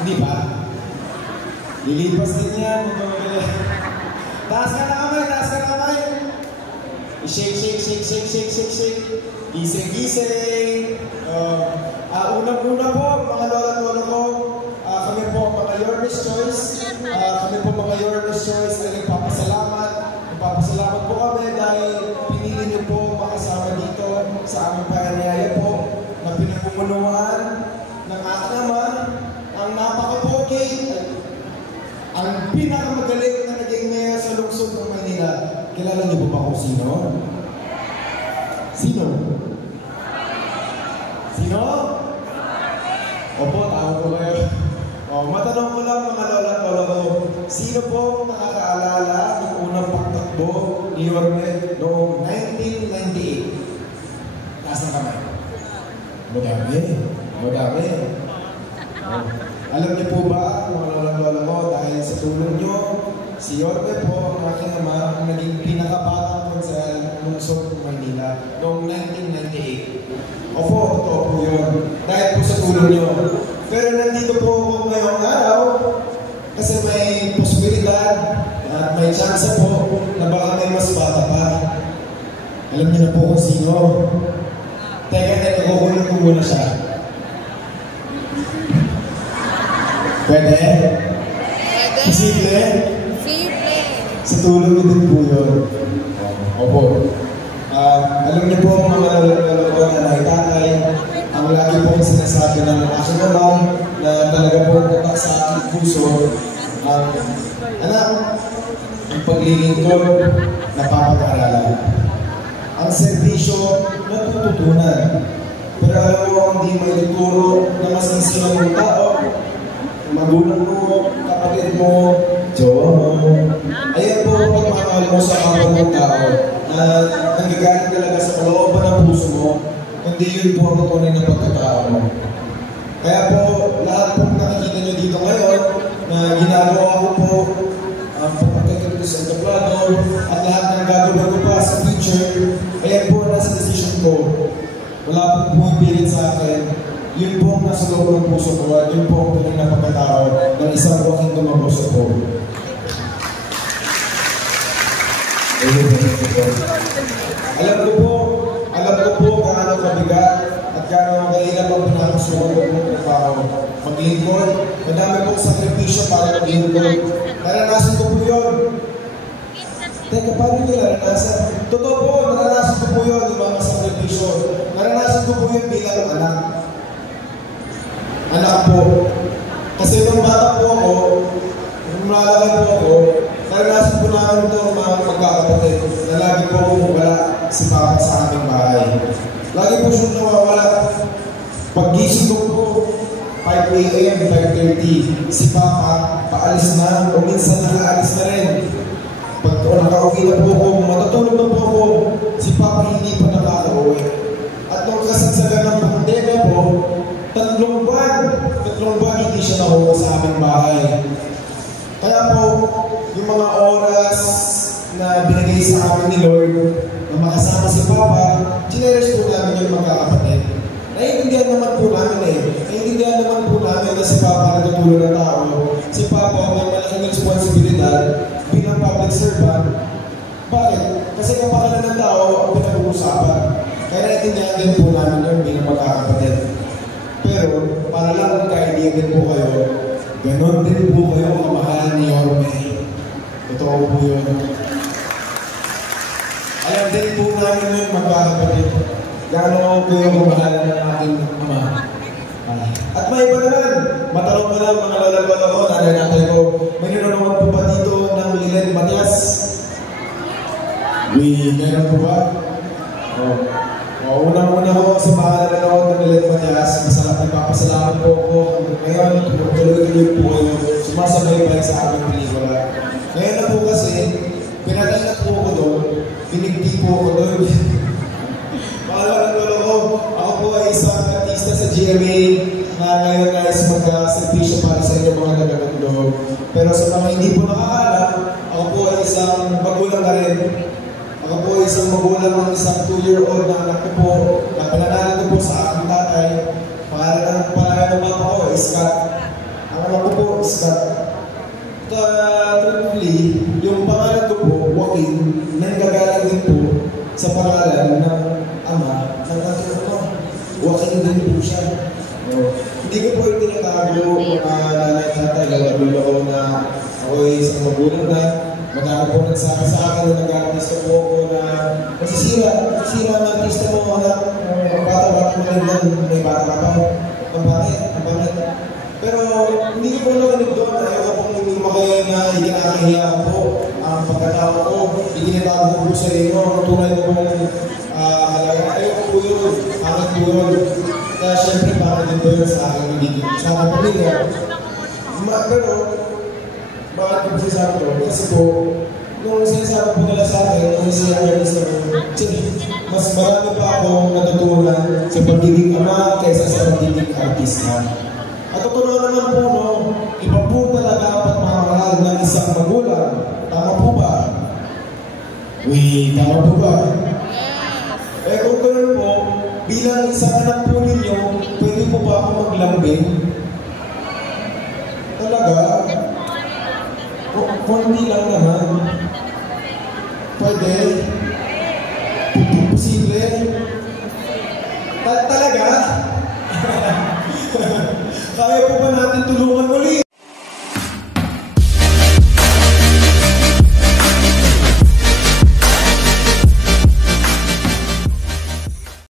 Hindi ba? Lilipas din yan. Taas ka na kamay, taas ka na kamay. I-shake, shake, shake, shake, shake, shake, shake. Gising, gising. Unang-una po, mga lola at lola ko, kami po mga Yormes Choice. Kami po mga Yormes Choice ay nagpapasalamat. Nagpapasalamat po kami dahil pinili niyo po makasama dito sa aming panyaya po na pinagpumunuan ng ating ama, ang napaka-pogi, ang pinakamagaling na naging mayor sa lungsod ng Manila. Kilala niyo po ba kung sino? Sino? Sino? Opo, tama po kayo. Matanong ko lang mga lola at lola ko, sino po nakakaalala ng unang pagtakbo ni Yorme noong 1998? Taas na kamay. Madami. Madami. Alam niyo po ba, mga lola at lola ko, dahil sa tulong niyo, si Yorme po, ang aking ama, ang naging pinakabatang konsehal ng lungsod ng Manila noong 1998. Opo, totoo po yun. Dahil po sa tulong niyo. Pero nandito po ako ngayong araw kasi may posibilidad at may chance po na baka may mas bata pa. Alam niyo na po kung sino. Teka, nakukunin ko muna siya. Pwede? Posible? Posible. Sa tulong niyo din po yun. Opo. Alam niyo po mga lalaro na nakitangay, ang lagi pong sinasabi ng aking naman na talaga po tatak sa aking puso anak, ang paglilingkod napapag-aralan. Ang serbisyo natututunan. Pero alam mo, hindi may ituro na mas isila mong tao, magulang mo, kapatid mo, jowa mo. Ayan po pagmamahal mo sa kapatid mong tao na nanggagaling talaga sa kalooban ng puso mo, kundi yun po ang tunay na pagkatao mo. Kaya po, lahat po nakikita nyo dito ngayon na ginagawa ko po ang pagkakita sa entablado at lahat ng gagawin ko pa sa future, ayan po nasa decision ko. Wala pong pumipilit sa akin. Yun po ang nasa loob ng puso ko at yun po ang tunay na pagkatao ng isang walking tumagoso po. Alam ko po gaano kabigat at gaano kahirap ang pinakasukan ko ng trabaho. Maglingkod, madami pong sakripisyo para maglingkod. Naranasan ko po yun. Teka, paano nyo naranasan? Totoo po, naranasan ko po yun, yung mga sakripisyo. Naranasan ko po yun bilang anak. Anak po. Kasi nung bata po ako, nung malaki po ako, naranasan po namin ito mga magkakapatid na lagi po wala si Papa sa aming bahay. Lagi po siyang nawawala. Pag-gising ko po, 5 a.m., 5:30, si Papa paalis na o minsan nakaalis na rin. Pag nakauwi na po ako, matutulog na po ako, si Papa hindi pa nakaka-uwi. At nung kasagsagan ng pandemya po, 3 buwan hindi siya nakuha sa aming bahay. Kaya po, yung mga oras na binigay sa amin ni Lord na makasama si Papa, chineres po namin yung magkakapatid. Naiintindihan naman po namin Naiintindihan naman po namin na si Papa natutulong ng tao. Si Papa may malaking responsibilidad bilang public servant. Bakit? Kasi kapakanan ng tao ang pinag-uusapan. Kaya naiintindihan din po namin yun bilang magkakapatid. Pero, para lang magka-idea din po kayo, ganon din po kayo kamahal ni Yorme. Totoo po yun. Alam din po namin yun magkakapatid. Gano'n kayo kamahal ng ating ama. At may iba naman, matanong ko lang mga lola-lola ko, nanay-natay ko, may nanonood po ba dito ng Lilen Matias? Meron po ba? Unang-una ko sa mga nanonood ng Lilen Matias, nagpapasalamat po ako. Ngayon, tuloy-tuloy po kayo, sumasabay pa sa aming pelikula. Ngayon na po kasi, pinatay na po ako doon, pinigdi po ako doon. Mga lola ko, ako po ay isang artista sa GMA na ngayon guys magka-servisyo para sa inyo mga taga-mundo. Pero sa mga hindi po nakakaalam, ako po ay isang magulang na rin. Ako po ay isang magulang ng isang 2-year-old na anak ko po na pinanalan ko po sa aking tatay. Pangalan ng papa ko is Scott. Ang ako po, Scott. Truthfully, yung pangalan ko po, Joaquin, nanggagaling din po sa pangalan ng ama ng ating ama. Joaquin din po siya. Hindi ko po itinatago nanay tatay, lalo ako na ako'y isang magulang na magkano po nagsaka sa akin na nag-artista po ako na masisira ang artista mo na ang bata-bata mo rin may bata ka pa. Ang bakit? Pero hindi ko po nakinig doon. Ayaw ko pong lumaki na ikinakahiya ko ang pagkatao ko. Ikinatago ko sa inyo. Ang tunay ko pong halaga. Ayaw ko po yun. Angat po yun. Kaya syempre para din doon sa aking magiging sa aking pamilya. Pero bakit ko sinasabi ko? Kasi po, nung sinasabi po nila sa akin, nung mas marami pa akong natutunan sa pagiging ama kaysa sa pagiging artista. At totoo naman po, no, iba po talaga ang pagmamahal ng isang magulang. Tama po ba? Tama po ba? Eh kung ganoon po, bilang isang anak po ninyo, pwede po ba ako maglambing? Talaga? Konti lang naman. Pwede? Posible? Talaga? Kaya po ba natin tulungan